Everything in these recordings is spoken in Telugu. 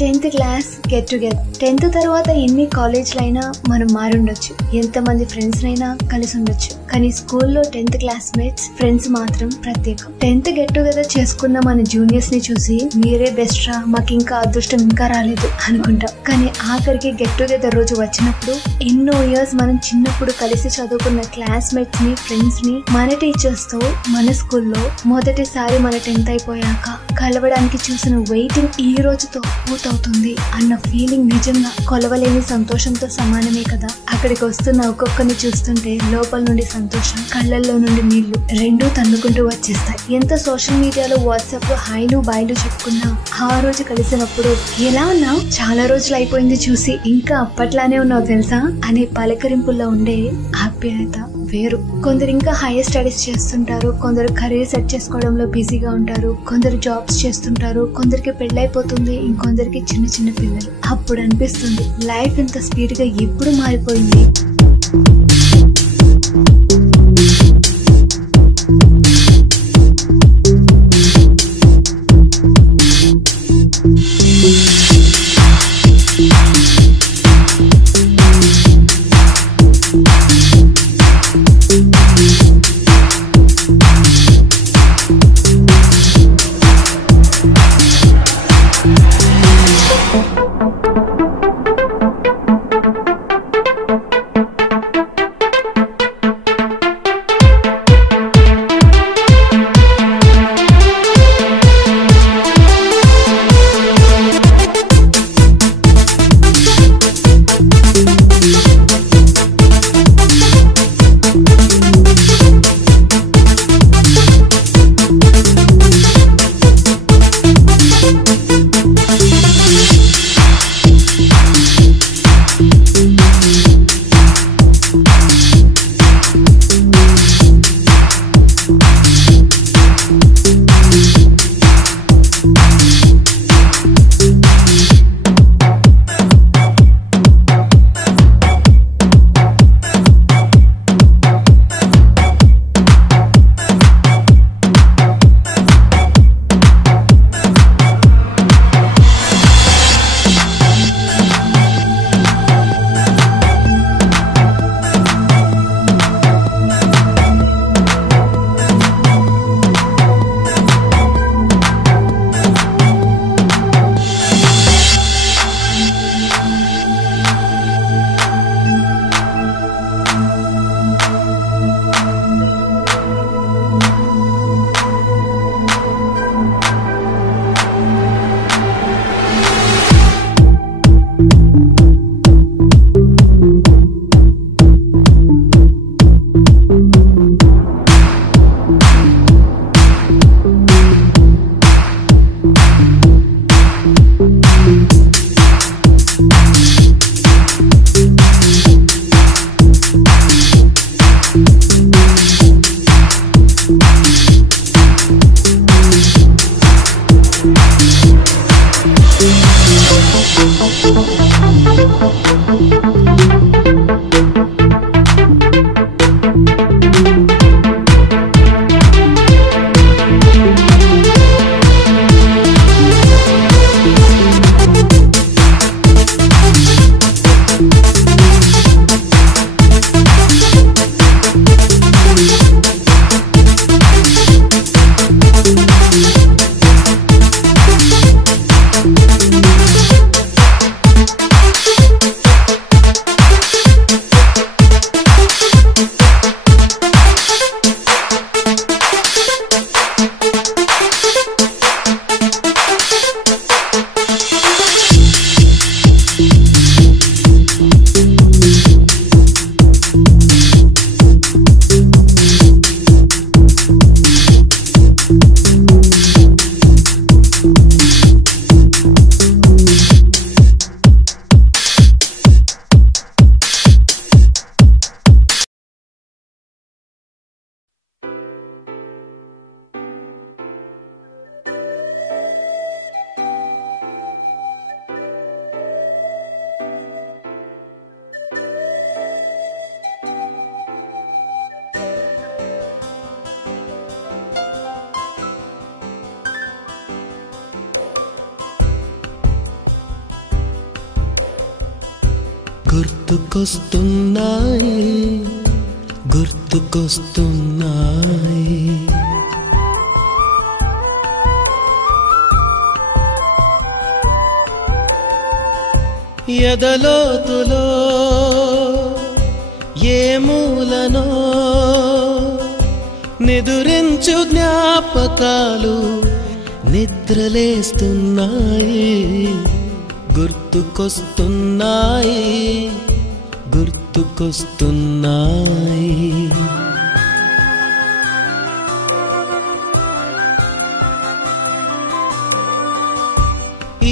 10th class get together. 10th తర్వాత ఎన్ని కాలేజ్లైనా మనం మారుండొచ్చు, ఎంతమంది ఫ్రెండ్స్ అయినా కలిసి ఉండొచ్చు, కానీ స్కూల్లో 10th క్లాస్మేట్స్ ఫ్రెండ్స్ మాత్రం ప్రత్యేకం. 10th గెట్ టుగెదర్ చేసుకున్న మన జూనియర్స్ ని చూసి మీరే బెస్ట్ రా, మాకు ఇంకా అదృష్టం ఇంకా రాలేదు అనుకుంటాం. కానీ ఆఖరికి గెట్ టుగెదర్ రోజు వచ్చినప్పుడు ఎన్నో ఇయర్స్ మనం చిన్నప్పుడు కలిసి చదువుకున్న క్లాస్మేట్స్ ని, ఫ్రెండ్స్ ని, మన టీచర్స్ తో మన స్కూల్లో మొదటిసారి మన 10th అయిపోయాక కలవడానికి చూసిన వెయిటింగ్ ఈ రోజుతో పూర్తవుతుంది అన్న ఫీలింగ్ నిజంగా కొలవలేని సంతోషంతో సమానమే కదా. అక్కడికి వస్తున్న ఒక్కొక్కరిని చూస్తుంటే లోపల నుండి సంతోషం, కళ్ళల్లో నుండి నీళ్లు రెండూ తన్నుకుంటూ వచ్చేస్తాయి. ఎంత సోషల్ మీడియాలో, వాట్సాప్ లో హాయిలు బాయిలు చెప్పుకున్నా ఆ రోజు కలిసినప్పుడు ఎలా ఉన్నావు, చాలా రోజులు అయిపోయింది చూసి, ఇంకా అప్పట్లానే ఉన్నావు తెలుసా అనే పలకరింపుల్లో ఉండే ఆప్యాయత వేరు. కొందరు ఇంకా హైయర్ స్టడీస్ చేస్తుంటారు, కొందరు కెరీర్ సెట్ చేసుకోవడంలో బిజీగా ఉంటారు, కొందరు జాబ్స్ చేస్తుంటారు, కొందరికి పెళ్ళైపోతుంది, ఇంకొందరికి చిన్న చిన్న పిల్లలు. అప్పుడు అనిపిస్తుంది లైఫ్ ఇంత స్పీడ్ గా ఎప్పుడు మారిపోయింది. గుర్తుకొస్తున్నాయి గుర్తుకొస్తున్నాయి. ఎదలోతులో ఏ మూలనో నిదురించు జ్ఞాపకాలు నిద్రలేస్తున్నాయి గుర్తుకొస్తున్నాయి గుర్తుకొస్తున్నాయి.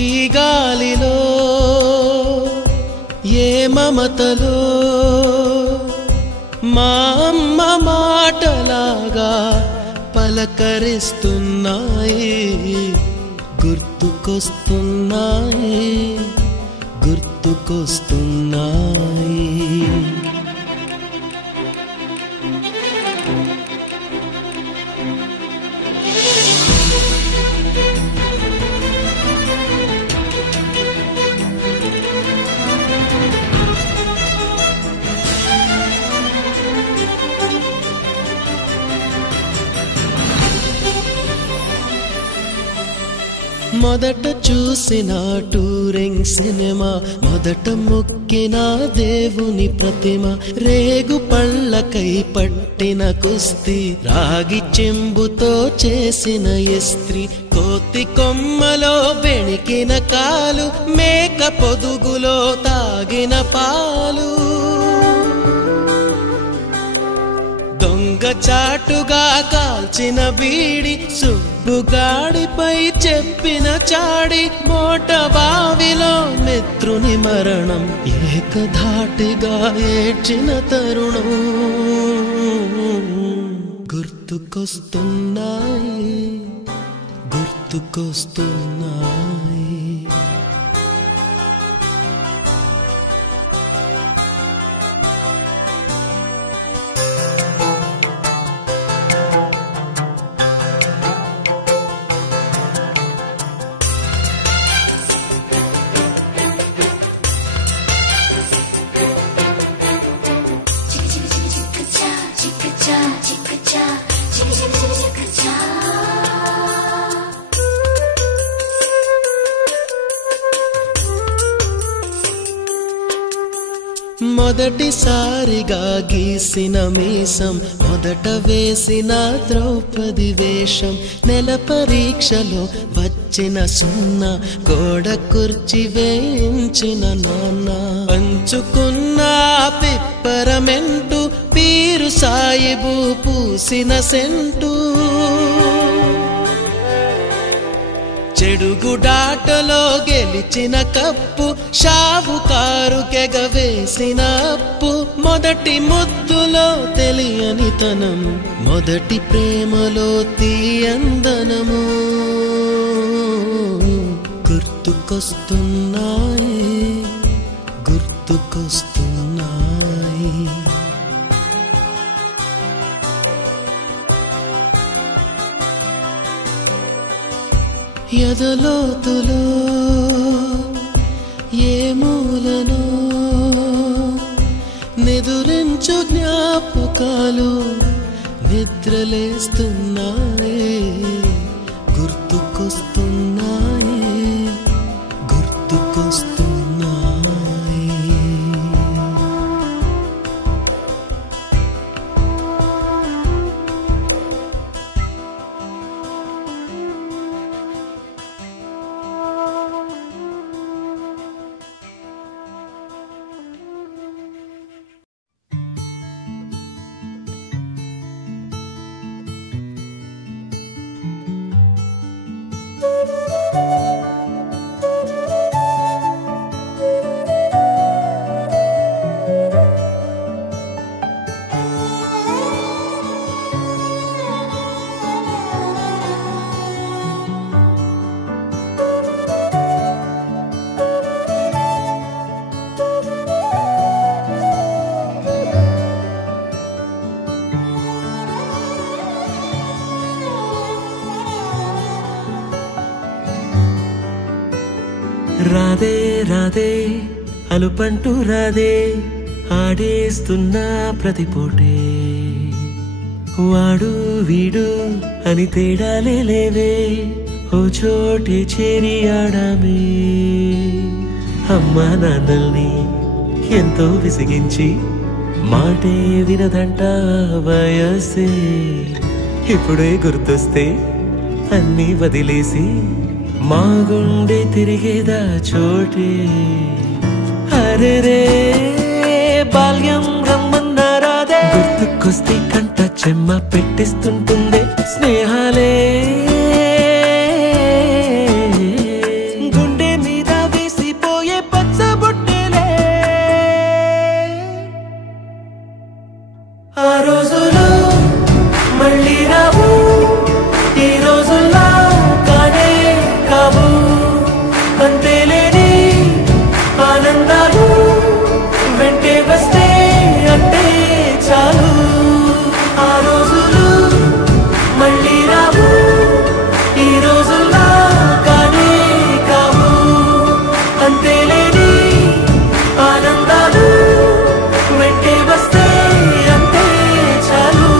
ఈ గాలిలో ఏ మమతలో మా అమ్మ మాటలాగా పలకరిస్తున్నాయి గుర్తుకొస్తున్నాయి గుర్తుకొస్తున్నాయి. మొదట చూసిన టూరింగ్ సినిమా, మొదట మొక్కిన దేవుని ప్రతిమ, రేగు పళ్ళకై పట్టిన కుస్తీ, రాగి చెంబుతో చేసిన ఇస్త్రీ, కోతి కొమ్మలో బెణికిన కాలు, మేక పొదుగులో తాగిన పాలు, దొంగ చాటుగా కాల్చిన బీడి, సుబ్బుగాడిపై చెప్పిన చాడి, మోట బావిలో మిత్రుని మరణం, ఏకధాటిగా ఏడ్చిన తరుణం గుర్తుకొస్తున్నాయి గుర్తుకొస్తున్నాయి. మొదటిసారిగా గీసిన మీసం, మొదట వేసిన ద్రౌపది వేషం, నెల పరీక్షలో వచ్చిన సున్నా, గోడ కుర్చీ వేయించిన నాన్న, పంచుకున్న పిప్పరమెంటు, పీరు సాయిబు పూసిన సెంటు, చెడుగుడాటలో గెలిచిన కప్పు, షావుకారు కెగవేసిన అప్పు, మొదటి ముద్దులో తెలియని తనం, మొదటి ప్రేమలో తీయందనము గుర్తుకొస్తున్నాయి గుర్తుకొస్తున్నాయి. ఎదలోతులో ఏ మూలనో నిదురించు జ్ఞాపకాలు నిద్రలేస్తున్నాయి గుర్తుకొస్తున్నాయి గుర్తుకొస్తున్నాయి. రాధే రాధే అలుపంటూ రాదే ఆడేస్తున్నా ప్రతి పూటే వాడు వీడు అని తేడాలే లేవే ఓ చోటే చేరి ఆడామే అమ్మా నాన్నల్ని ఎంతో విసిగించి మాటే వినదంట వయసే ఇప్పుడే గుర్తొస్తే అన్నీ వదిలేసి మా గుండె తిరిగేదా చోటే అరే రే బాల్యం రమ్మన్నారాదే గుర్తుకొస్తే కంట చెమ్మ పెట్టిస్తుంటుందే స్నేహాలే గుండె మీద వేసిపోయే పచ్చబొట్టెలే ఆ రోజులు మళ్ళీ రావు ఈ రోజుల్లా కానే కావు అంతేలేని ఆనందాలు వెంటే వస్తే అంటే చాలు ఆ రోజులు మళ్ళీ రావు ఈ రోజుల్లా కానే కావు అంతేలేని ఆనందాలు వెంటే వస్తే అంటే చాలు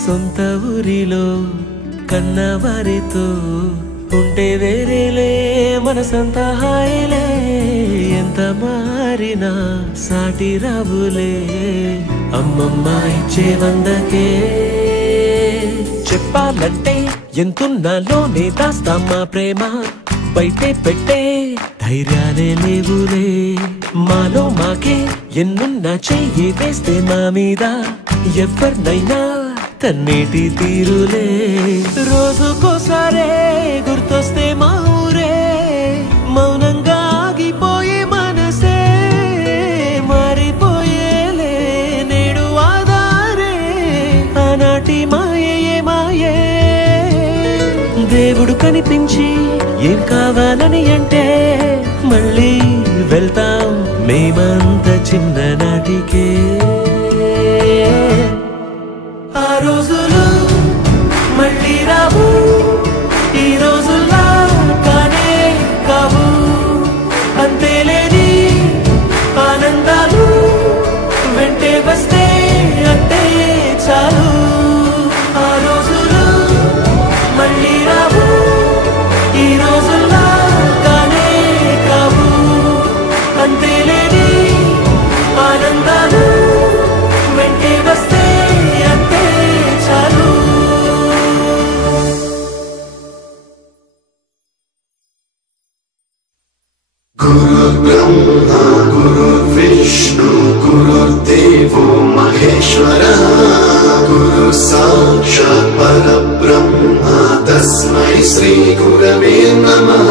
సొంత ఊరిలో కన్నవారితో ఉంటే వేరేలే మనసంత హాయిలే ఎంత మారినా సాటి రావులే అమ్మమ్మ ఇచ్చే వందకే చెప్పాలంటే ఎంతున్నాలోనే దాస్తామా ప్రేమ బయటే పెట్టే ధైర్యాలే లేవులే మాలో మాకే ఎన్నున్నా చెయ్యి వేస్తే మా మీద ఎవరినైనా తన్నేటి తీరులే రోజుకోసారే గుర్తొస్తే మా ఊరే మౌనంగా ఆగిపోయే మనసే మారిపోయేలే నేడు ఆధారే ఆనాటి మాయే మాయే దేవుడు కనిపించి ఏం కావాలని అంటే మళ్ళీ వెళ్తాం మేమంత చిన్ననాటికే ఆ రోజులు మళ్ళీ రావు ఈ రోజుల్లా కానే కావు అంతేలేని ఆనందాలు వెంటే వస్తే అంటే చాలు ఆ రోజులు మళ్ళీ రావు ఈ రోజుల్లా కానే కావు అంతేలేని ఆనందాలు వెంటే వస్తే అంటే చాలు గురు బ్రహ్మ గురు విష్ణు గురుదేవో మహేశ్వర గురు సాక్షాత్ పరబ్రహ్మ తస్మై శ్రీ గురవే నమః